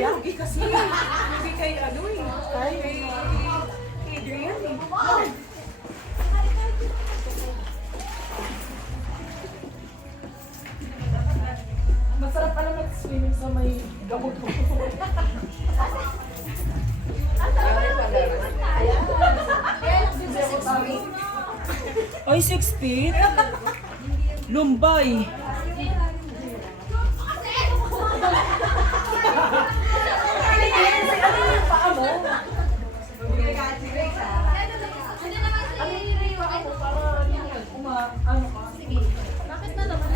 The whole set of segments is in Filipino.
lugi kasi. Lugi kay ano eh. Kay Adrian eh. Masarap pala mag-swimming sa may gamot mo. Ay, 6 feet? Lumbay. Bakit na naman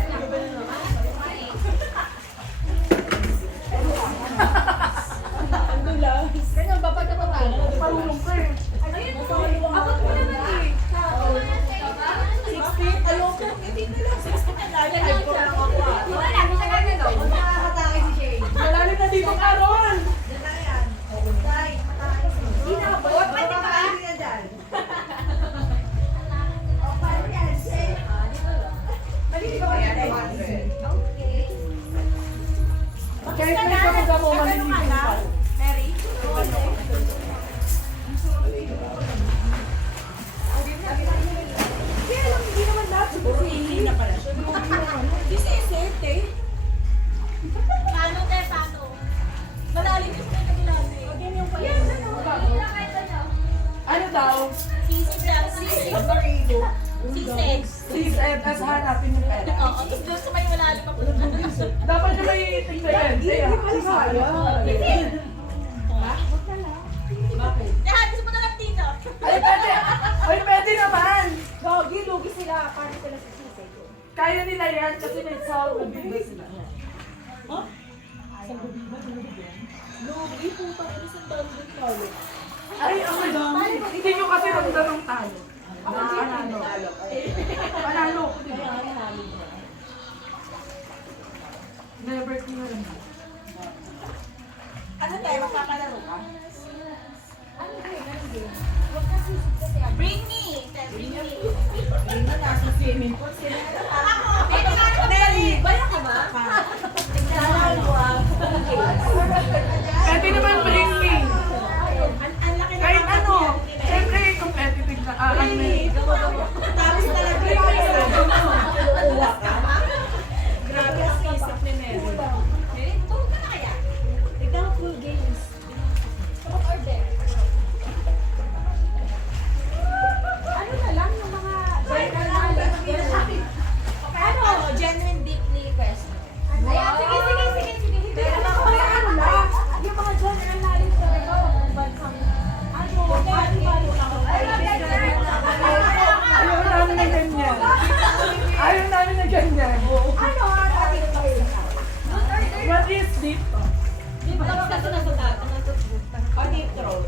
Ano lang? Ganyan ba pag napatalo? Parulong ka eh. Abot mo naman eh. 6 feet? Ayoko. Hindi na lang. 6 feet ang lalim. Ay, ko lang ako ah. Wala lang, isa ka na daw. Nakakatake si Shay. Malalim na dito, Carol! Huwag pa di ba? Malili ka ba yan? Kahit may kapag mo malilitin pa. Mary? Kaya lang, hindi naman lahat. Siguro hindi na pala siya. Hindi siya isete. Paano te, paano? Malalim yung mga kailangan eh. Again yung Yan, ano? Hindi na kahit ano. Ano daw? Sisig lang, sisig. Sisig. Please, as hanapin yung pera. Oo, tapos doon sa may malalim ako. Dapat na may tingnan yan. Kaya, bakit? Yan, gusto mo na lang dito. Ay, pwede! Ay, pwede naman! Gogi, lugi sila. Paano sila sa sisig? Kaya nila yan kasi may sound. Nabigay sila. Ha? Isang gabi ba? Lugi po pa. Isang talo din talo. Ay, ang madami. Hindi nyo kasi ramdam ng talo. Panalo. Panalo ko, di ba? Never ko na rin. Ano tayo, magpakalaro ka? Ano game? Huwag na sisig kasi. Bring me! Bring me! Hindi na nasa swimming pool sila. Ako! Nelly! Bayan ka ba? Pwede naman bring me. Ang laki na Kahit ano. Siyempre, competitive na. Tapos talaga Uwa ka. Grabe ang isip ni Mary. Mary, tulog ka na kaya? Tignan full games. Truth or dare? Ano na lang yung mga ano? Genuine deeply question. Ayan, sige, sige, sige, sige. Hindi na ako may ano lang. Yung mga general knowledge talaga. Kung bansang ano, bali-bali ako. Ayaw namin na ganyan. Ayaw namin na ganyan. Ano, ating kayo? Truth or dare? What is deep? Deep throat kasi nasa tato. O deep throat.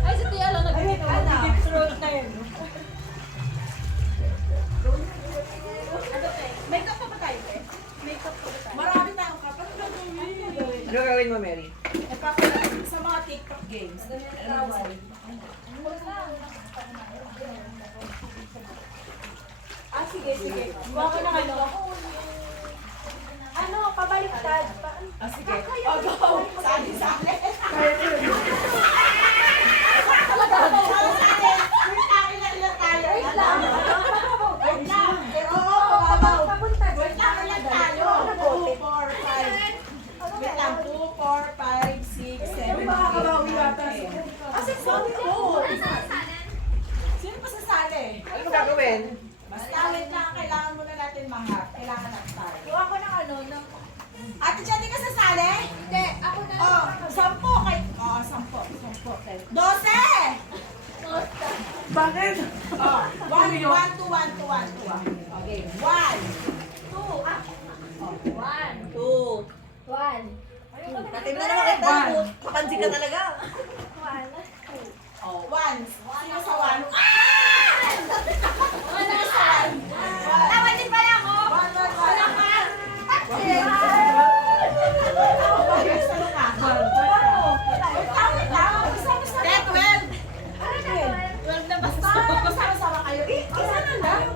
Ay, si Tia lang nag-deep throat na. Deep throat na yun. Ano, te? Makeup pa ba tayo, te? Makeup pa ba tayo? Marami tayong kapag gagawin. Ano gagawin mo, Mary? Nagpapalagay sa mga TikTok games. Ah, sige, sige. Baka na ano. Ano, pabaliktad. Ah, sige. O, go. Sali. Wait lang. Wait lang. Papunta. Wait lang, ilan tayo? 2, 4, 5. Wait lang. 2, 4, 5, 6, 7, 8. Kasi solid po. Sino pa sasali? Ano mo gagawin? Basta wait lang. Kailangan muna natin mahap. Kailangan natin tayo. Yung ako ng ano, ng... Ate Jenny ka sasali? Hindi, ako na Oh, 10 kay... Oh, 10. 12! Bakit? Oh, 1, 2, 1, 2, 1, 2, 1, 2. Okay, 1. 2. Ah. 1. 2. 1. Natin na naman kita. One. Kapansin ka talaga. 1. Oh, 1. Sino sa 1? Ano sa 1? Tama din pala ako. 1. Wala ka. Sama-sama kayo. Isa na lang.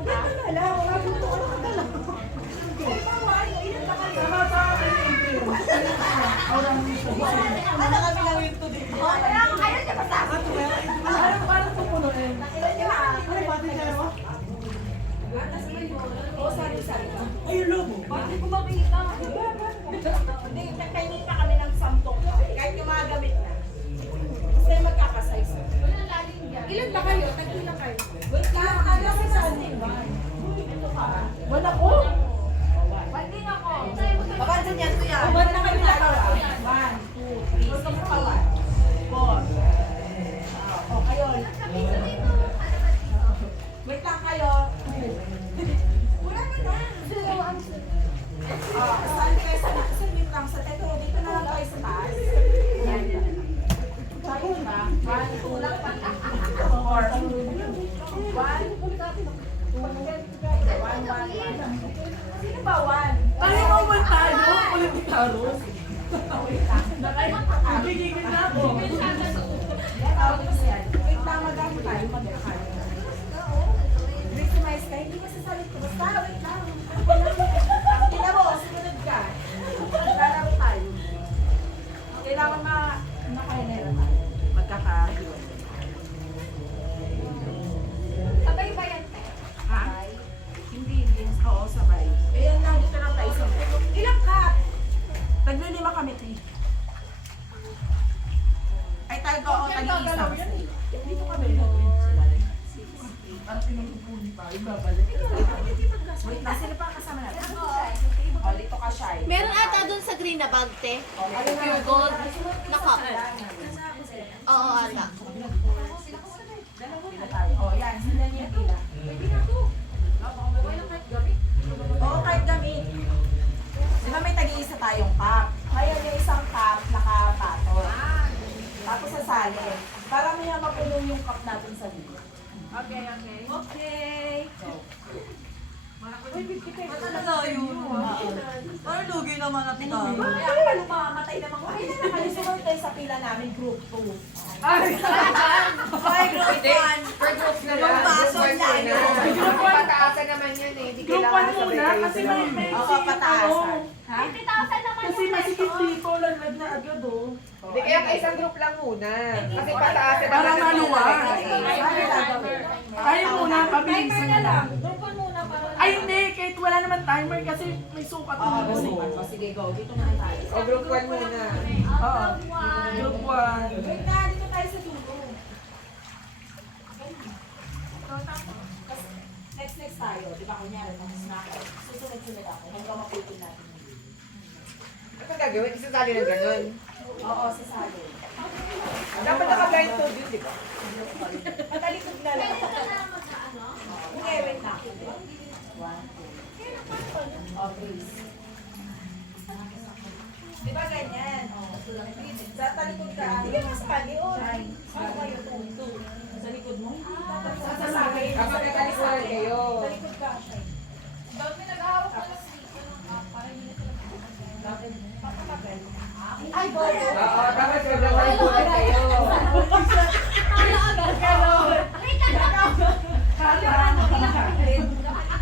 Ano kami lang yung today? Ayaw niya pasakot. Parang pupunuin. Ayaw niya ha. Ano yung pati niya mo? Oo, sorry. Ay, yung lobo. Bakit kumabili ka? Hindi, nagkainin pa kami ng 10. Kahit yung mga gamit na. Kasi magkakasize. Ilan ba kayo? Tag-ilan kayo? Wait lang, ano si Sandy? Ito ka. Wala ko. Banding ako. Papansin yan, kuya. Ba't na kayo nagawa? 1, 2, 3. Gusto mo pa 1? 4. O, kayo. Wait lang kayo. Wala na na. Saan kayo sa wait lang sa teto? Dito na lang kayo sa taas. Yan. Kayo na. 1, 2, 4. 1. Sino ba 1? Tayo mo ba tayo? Ulit ni Carlos. Nagigigil na ako. Wait lang, mag-ano tayo, mag-ano. Victimize ka, hindi masasalit ko. Basta, wait lang. Tingnan mo, sumunod ka. Lalaro tayo. Kailangan makainera tayo. Magkakahiwa. Sabay ba yan? Ha? Hindi. Oo, sabay. Ayan lang, dito lang tayo sa ilang cup? Taglilima kami, T. Ay, tayo ko, tag-iisang. Dito kami. Parang pinagpupuli pa. Ibabalik. Wait lang, sino pa ang kasama natin? O, dito ka, Shai. Meron ata dun sa green na bag, te. Pure gold na cup. Oo, ata. Dito tayo. O, yan. Sila niya pila. Oo, kahit gamit. Di ba may tag-iisa tayong cup? Ngayon yung isang cup, nakapato. Tapos sasali. Para may mapuno yung cup natin sa dito. Okay. Ano yun? Parang lugi naman natin ah. Kaya ako pala mamamatay naman ko. Ay, nakalisunod tayo sa pila namin, group 2. Ay! Ay, group 1. Per group na Yung baso lang. Group one. Pataasan naman yan eh. Hindi Group 1 kailangan sabay muna kayo kasi sabay. may Oo, pataasan. Ha? 50,000 naman Kasi masikip dito, laglag na agad oh. Hindi kaya isang group lang muna. Kasi pataasan Para naman. maluwag. Ano gagawin? Ayaw muna, pabilisin na lang. Group 1 muna para. Ay hindi, kahit wala naman timer kasi may sukat Oo, na kasi. yun. O, sige, go. Dito na tayo. O group 1 muna. Oo. Group 1. Wait na, dito tayo sa dulo. Next tayo. Di ba, kunyari, tapos na ako. Susunod-sunod ako. Hanggang mapipin natin. Ano gagawin? Isasali ng ganun. Oo, sasali. Dapat naka-blindfold yun, di ba? Matalikod na lang. Hindi, wait na. 1, 2. Oh, please. Di ba ganyan? Sa talikod ka. Hindi ka masakali, oh. Ano kayo? 2. Sa likod mo? Sasali. Kapag nagkalikuran kayo. Talikod ka. Dami nag-ahawak ko ng sticker ng cup. Para hindi na sila Papatagal. Ay, bobo. Oo, dapat nagkalikuran kayo.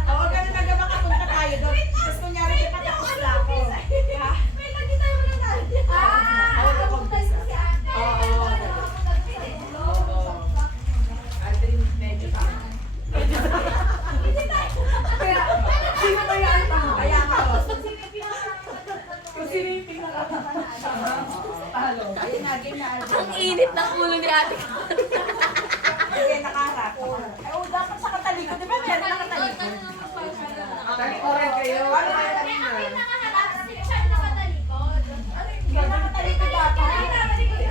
Oo, ganun na gaba kapunta tayo doon. Tapos kunyari, ipatapos lang ako. May nakita mo na tayo. Nakapunta si ate. Oo. Ate, medyo tama. Sino ba yan? Kaya nga, oh. Kung sino yung pinaka-talo. Ayun nga, game na Alvin. Ang init ng ulo ni ate. Sige, nakaharap. Ay, oh, dapat sa katalikod. Di ba meron nakatalikod? Kalikuran kayo. Ano kayo kanina? Hindi nakatalikod dapat.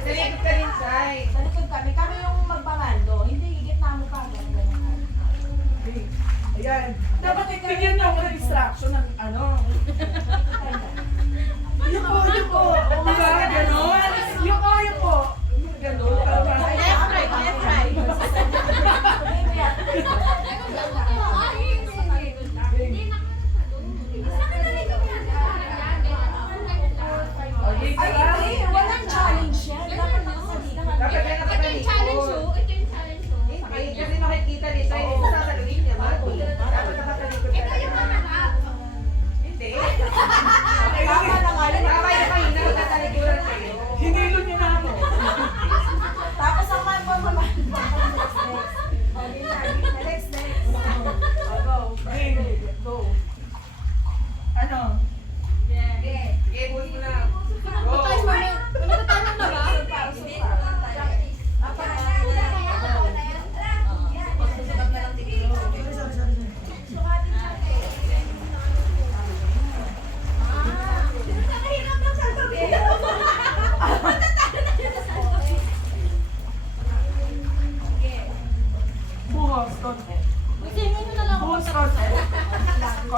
Nalikot ka rin, Sai. Talikod kami. Kami yung magpamando. Hindi, gitna mo pa. Ayan. Dapat bigyan niyo ako ng instruction ng ano. Yun po. Diba? Ganon. Yun po. Ganon. Left, right, left, right. Okay, Ay, diba? hindi. Walang challenge yan. Dapat nakasalikod. Dapat yan nakatalikod. Hindi, kasi makikita nito. Hindi mo sasaluhin niya, Mati. Dapat nakatalikod ka na.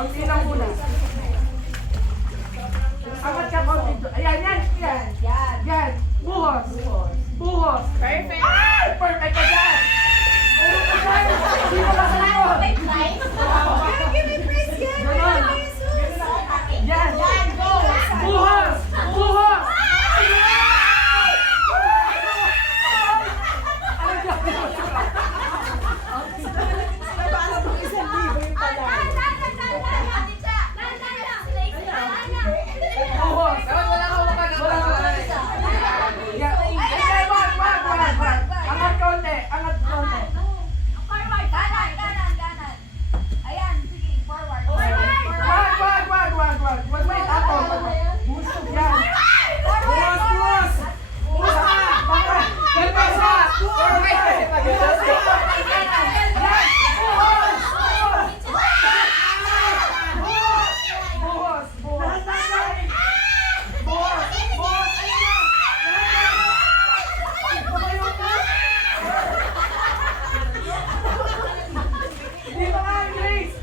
Konti lang muna. Angat ka konti doon. Ayan, yan. Yan. Yan. Buhos. Buhos. Perfect. Ay! Perfect ka dyan. Puro ka dyan. Hindi mo ka sa likod. Ganon. Yan. Buhos. Buhos. Buhos. Wala ka. Yan. Ay, wag. Angat konti. Angat konti. Wag. Wag mo itapon. Yan. Buhos. Buhos ka. Bakit? Galbasa. Buhos. Hindi ba nga, Grace?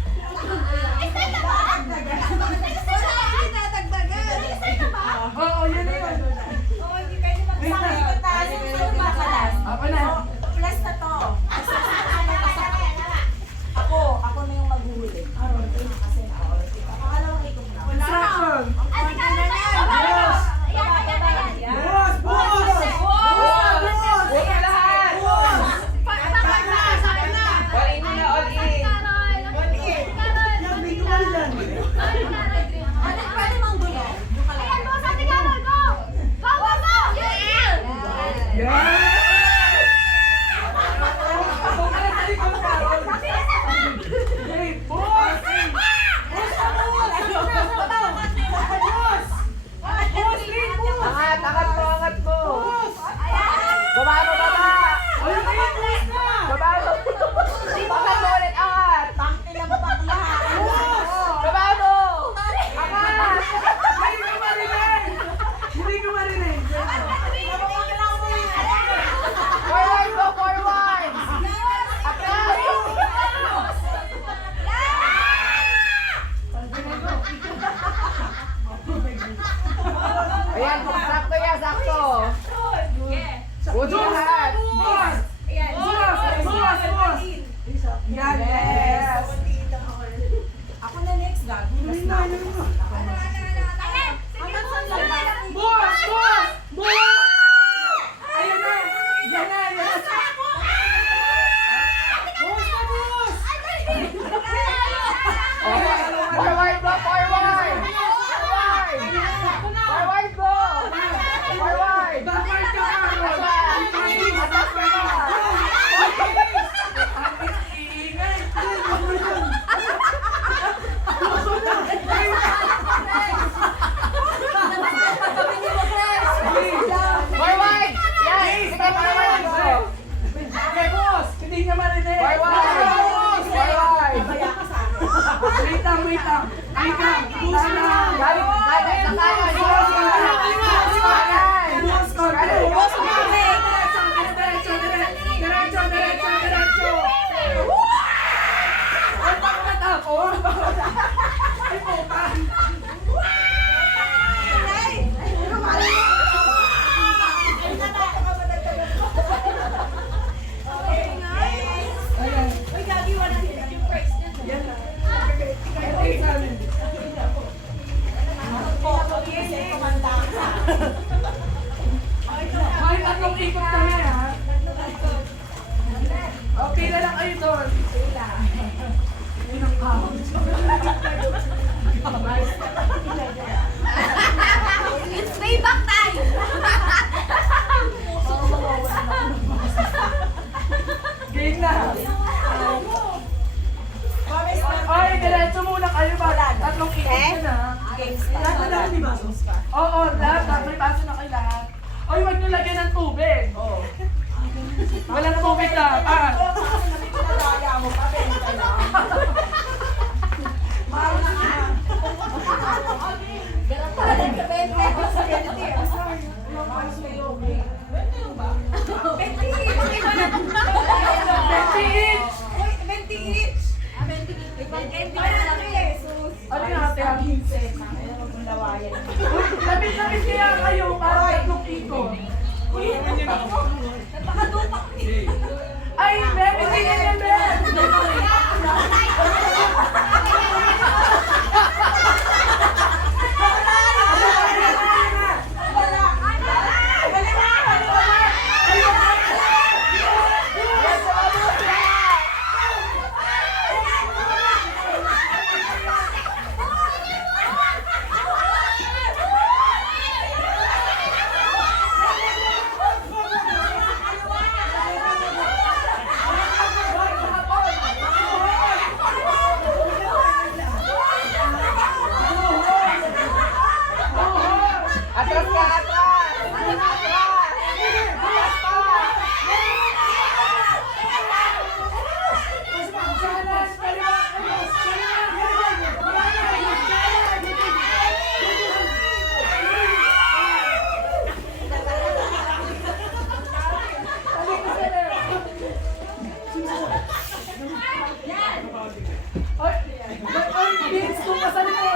Oo, yun na yun. Ako na. Plus na to. Ako na yung maghuhuli. Kasi pangalawang ikot na. Construction. Pwede mang gulo. Yan. Hey, boss! Angat mo. Baba. Baba mo. Bakit mo ulit angat? Tangina mo bakla. Baba mo. Angat. Hindi ko marinig. Forward go, forward. Ayan, sakto yan, sakto. Huwag lahat. Bukas! Bukas! Yan, yes. Ako na next, gag. Plus na. Bukas! Ayan na! Yan na! Forward go, forward! Forward go! Forward! Backward ka na! Atas ka na! Forward! Yan! Sige, forward go! Okay, boss! Hindi niya marinig! Forward! Forward! Wait lang! Sana! Galing! Sa kanan! Bukas ko! Diretso! Ang pangat ako! Ay, puta! Uy, gagi, wala sila yung price niya. Yan na. Ay, sabi. Kasi kumanda ka. May tatlong ikot kami, ha? O, pila lang kayo doon. Pila. Yun ang kahon. It's payback time! Game na. Ay, diretso muna kayo ba? Tatlong ikot yun, ha? Lahat na di ba? Oo, lahat. May baso na kayo lahat. Ay, huwag nyo lagyan ng tubig. Oo. Walang tubig na. Ah. Pinalaya mo pa, benta na. Mahal na ka. Ganun ka, benta. Sa ganito eh. Mahal sa'yo, okay. Benta yung ba? 20 each! 20 each! Uy, 20 each! 20 each. 20 each. Lapit-lapit kaya kayo para tatlong ikot. Ay, Bebe, tingnan niya, Bebe! Atras ka, atras! Ay, Vince, kung kasan mo!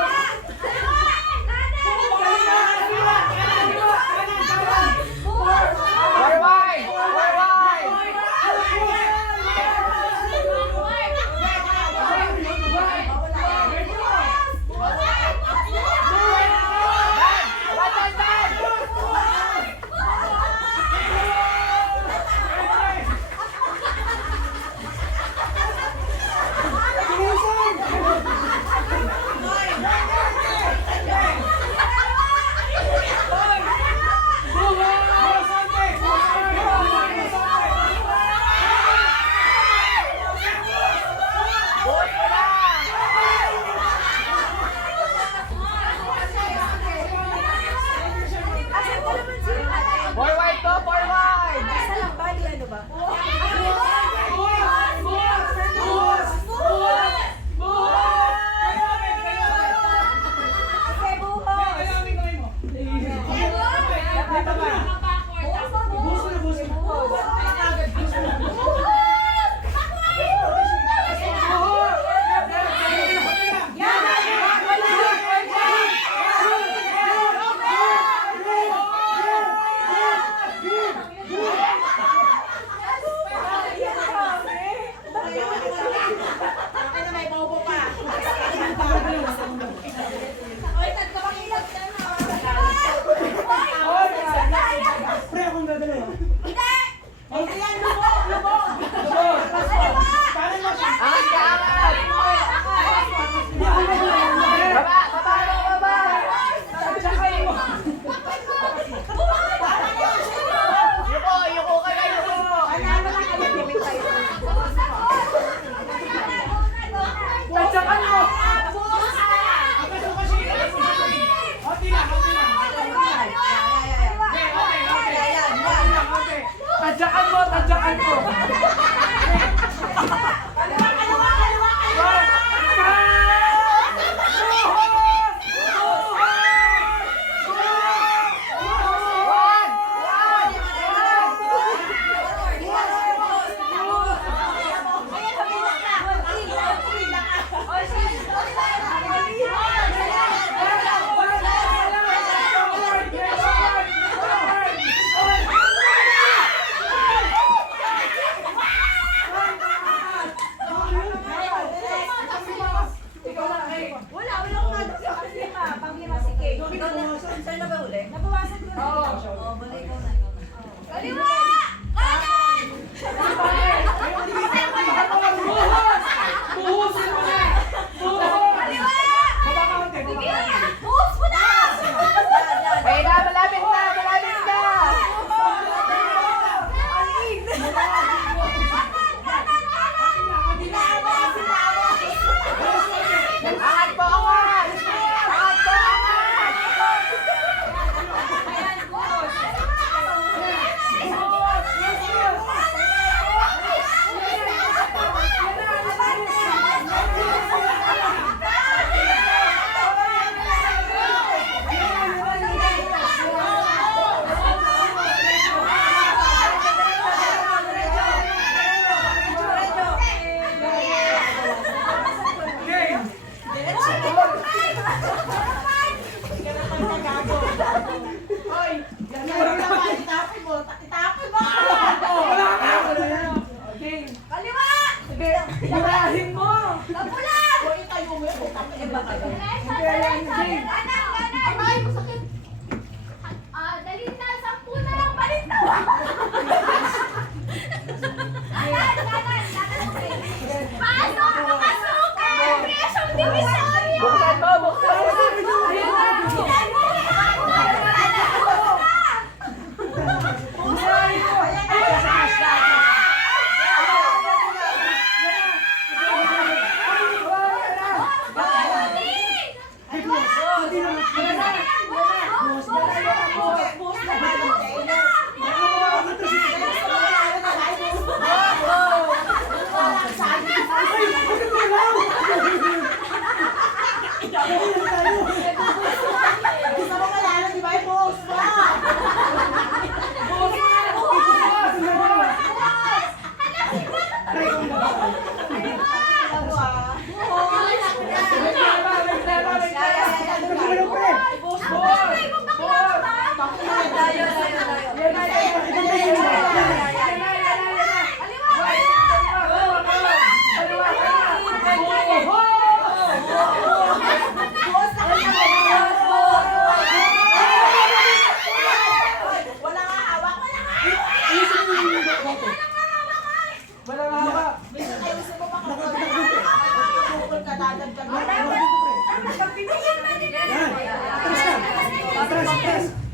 Forward to, forward! Isa lang ba? Di ano ba? Okay, buhos! Angat ka, angat! Baba, baba, baba! Tsakay mo! Yuko, yuko ka na, yuko! Tadyakan mo! Tadyakan mo, tadyakan mo! Wala nga doon sa panglima. Panglima, sige. Sa'yo na ba uli? Nabawasan ko na. Oo, balik ikaw na. Kaliwa! Kanan! Buhusin mo na! Kaliwa! Sige! Buhos mo na! Ay na, malapit na, malapit na! Angat po, angat! Angat po, angat! Ayan, buhos! Ay, masakit. Dali na, 10 na lang, palintawa. Pasok! Pasok! Presyong divisorio! Buksan mo, buksan mo. Gusto mo malala, di ba? Boss pa! Wala nga hawak! Walang haba. Ayusin mo pa kung kukul ka, dadagdag mo.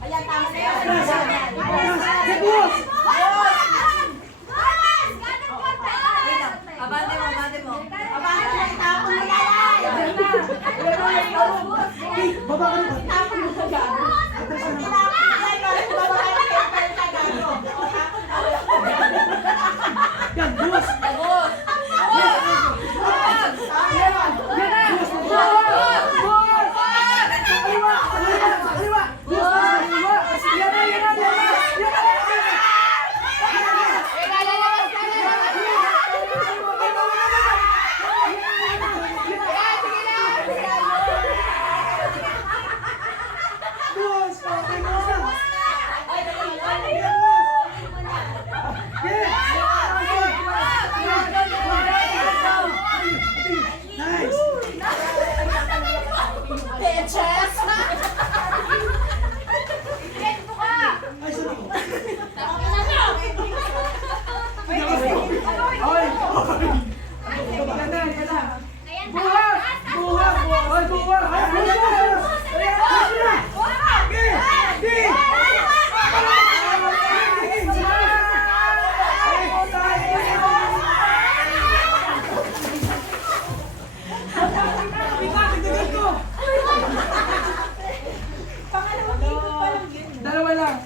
Ayan, tama na yan. Abante mo, abante mo. Abahan na, itapon mo na yan. Baba ka rin. Itapon mo na yan. Pag tinapon mo yan, parang bababa yung paper ka gano'n. O, tapon na. Yan, buwas. Tapos!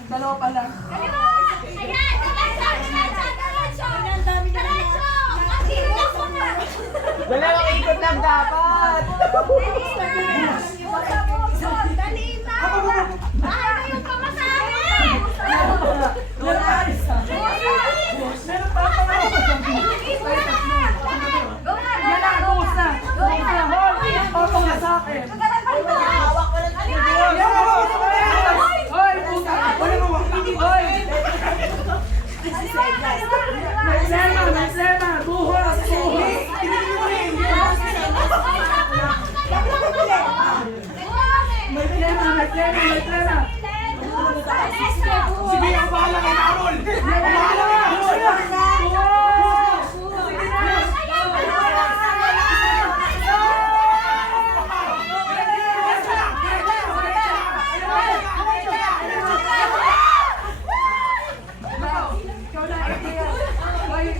Dalawa pa lang. Dalawang ikot lang dapat. Sige, ang bahala kay Carol! Ang bahala ka!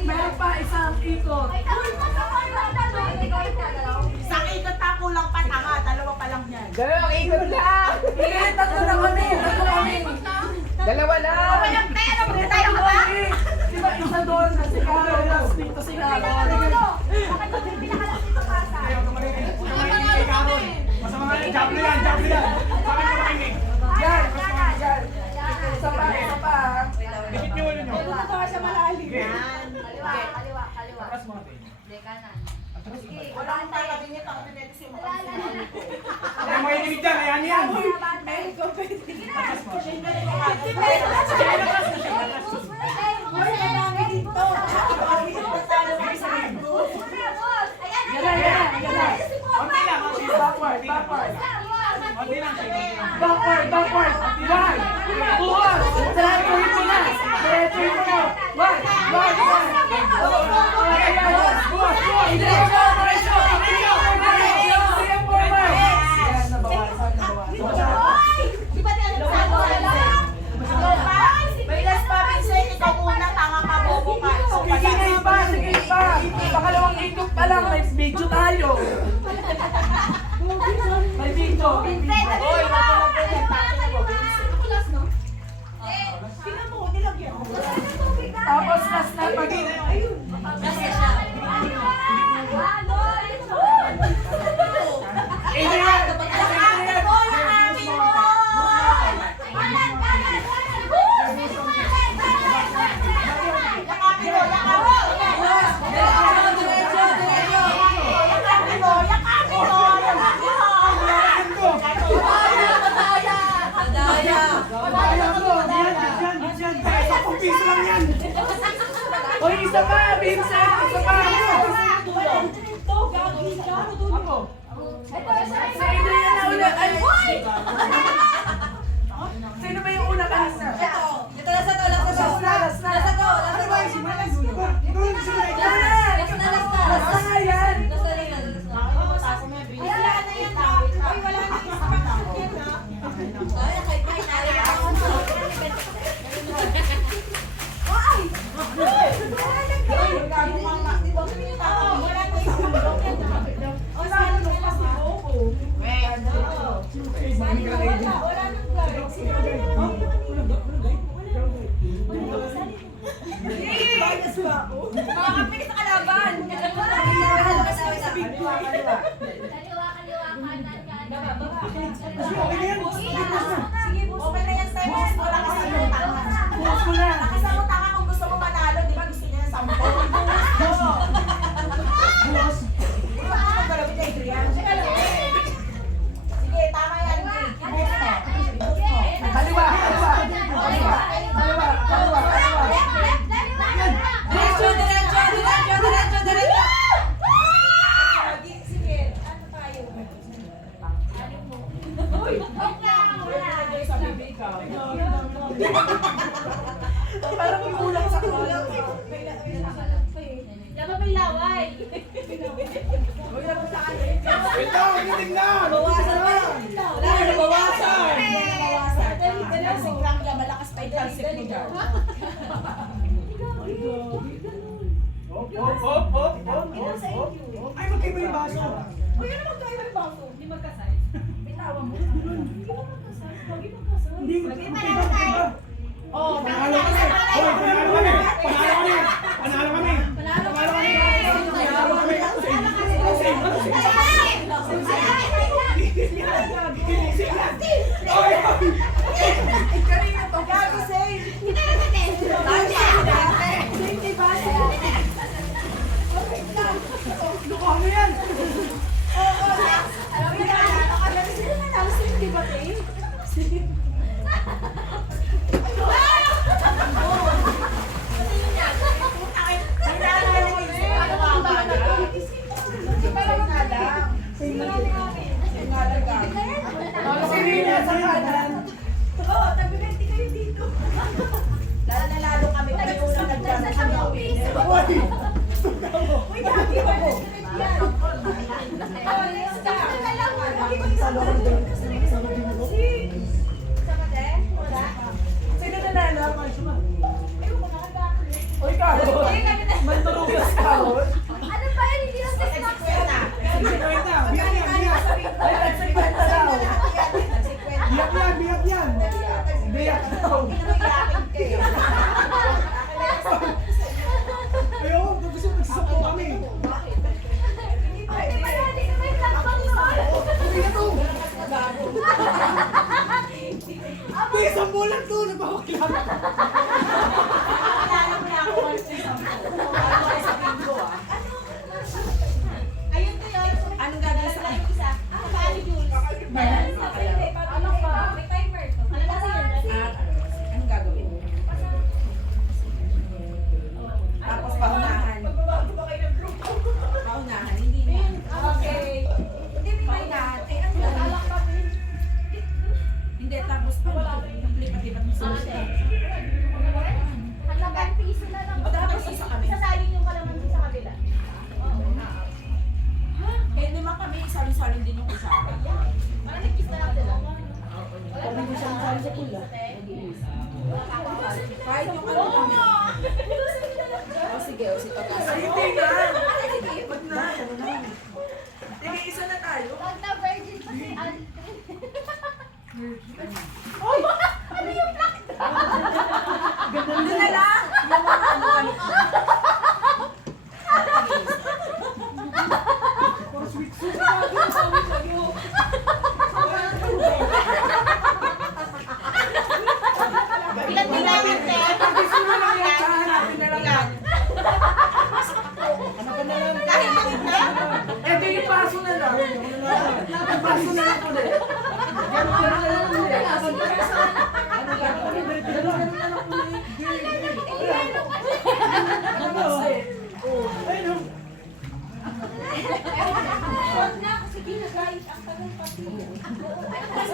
Meron pa isang ikot. Isang ikot pa, kulang pa tanga. Dalawa pa lang yan. Dalawang ikot lang! Tatlo na kami! Tatlo kami! Dalawa lang! Diba isa doon na si Carol, tapos dito si Carol. Masama nga yan, jablo yan, jablo yan. Bakit ka makinig? Yan! Yan! Isa pa, isa pa. Dikit niyo ulo niyo. Sa malalim. Takas mo natin. Wala akong tayo. Ganyan ako pinagsin mo. Kaya makinig dyan, ayan yan. Yan na, yan na, yan na. Konti lang, konti lang. Backward, backward. Konti lang, sige. Backward, backward. One. Bukas. Diretsuhin mo na. Diretsuhin mo na. One. Bukas, bukas. Diretso, diretso, diretso. Diretso, forward. Yan, nabawasan, nabawasan. Di ba tayo may last pa, Vincent. Ikaw muna, tanga ka, bobo ka. Ikaw pa Sige na lang. iba, sige iba. Pangalawang ikot pa lang, may video tayo. May video. Oy, tingnan mo, nilagyan mo. Tapos nas na pag Adrian! Lakapin mo, lakapin mo! Lakapin mo, lakapin mo! Lakapin mo, Piso lang yan. O isa pa, Vincent! Isa pa! Ako. Si Adrian na una. Ay! Sino ba yung una kanina? Ito, lasa to. Last na, last na. Last na yan. Makakapit sa kalaban! Kaliwa, kanan, kanan. Sige, okay na yan, Simon. Wala ka sa mga tanga. Bukas mo na. Nakasa mo tanga kung gusto mo manalo, di ba gusto niya ng 10? Bukas. Sige, tama yan. Kaliwa, kaliwa. Kaliwa. Diretso. Sige, ano tayo? Sa bibig ka. Parang may kulang sa kulang. Laban may laway. Wait lang, tingnan. Bawasan pa. Wala na, nabawasan. Si Krangla, malakas pa yung talsik mo dyan. Hop. Ay, magkaiba yung baso. Uy, ano magkaiba yung baso? Hindi magkasize. Bitawan mo. Hindi magkasize. Lagi magkasize. Hindi magkaiba. Oh, Panalo kami. Hoy, panalo kami. Gago, say. Ano yan? Si Rina sa kanan. Oo, tabi-ganti kayo dito. Lalo na lalo kami tayo unang nagdaan sa gawin. Uy, gagi mo po. Oh, yes, ka. Lagi mo isa doon. Sino nanalo? Ayun, makakagano. O ikaw? Manturugas ka. Ano ba yun? Hindi lang sa snacks. Ay, nagsikwenta daw. Biyak yan. Biyak daw. Ayaw, gusto magsasapo kami. Ate, pala, hindi na may vlog mo. Ito, isang bulan to. Nagpapakilala. Ayun to yun. Anong gagawin sa akin? Paano yun? Ano pa? May timer to. Ano kasi yun? Anong gagawin? Tapos paunahan. Magbabago ba kayo ng grupo? Paunahan, hindi na. Okay. Hindi, may lahat. Eh, ano? pula. Kahit yung ano lang. O sige, o sige. Hindi nga. Ba't na? Sige, isa na tayo. Pag na virgin pa si Aldrin. Doon na lang. Yung mga ano. Ilan bilangan, te? Hanapin na lang. Kahit bakit na? Eh, di paso na lang. Paso na lang ulit.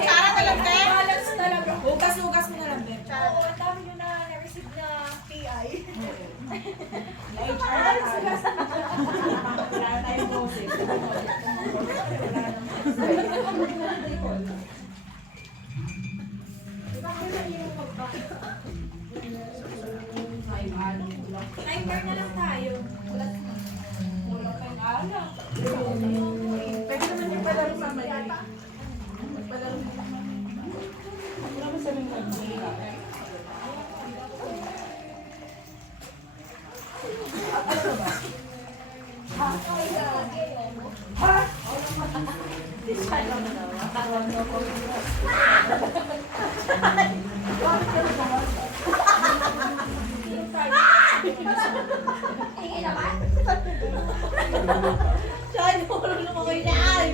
Sara talaga, te? Balance talaga. Hugas-hugas mo na lang, Ben. Oo, ang dami nyo na na-receive na PI. HR na tayo. Wala na tayong boses. Timer na lang tayo. Wala tayong alak. Pwede naman yung palaro sa may. Tingin naman. Siya, marunong ako inaan.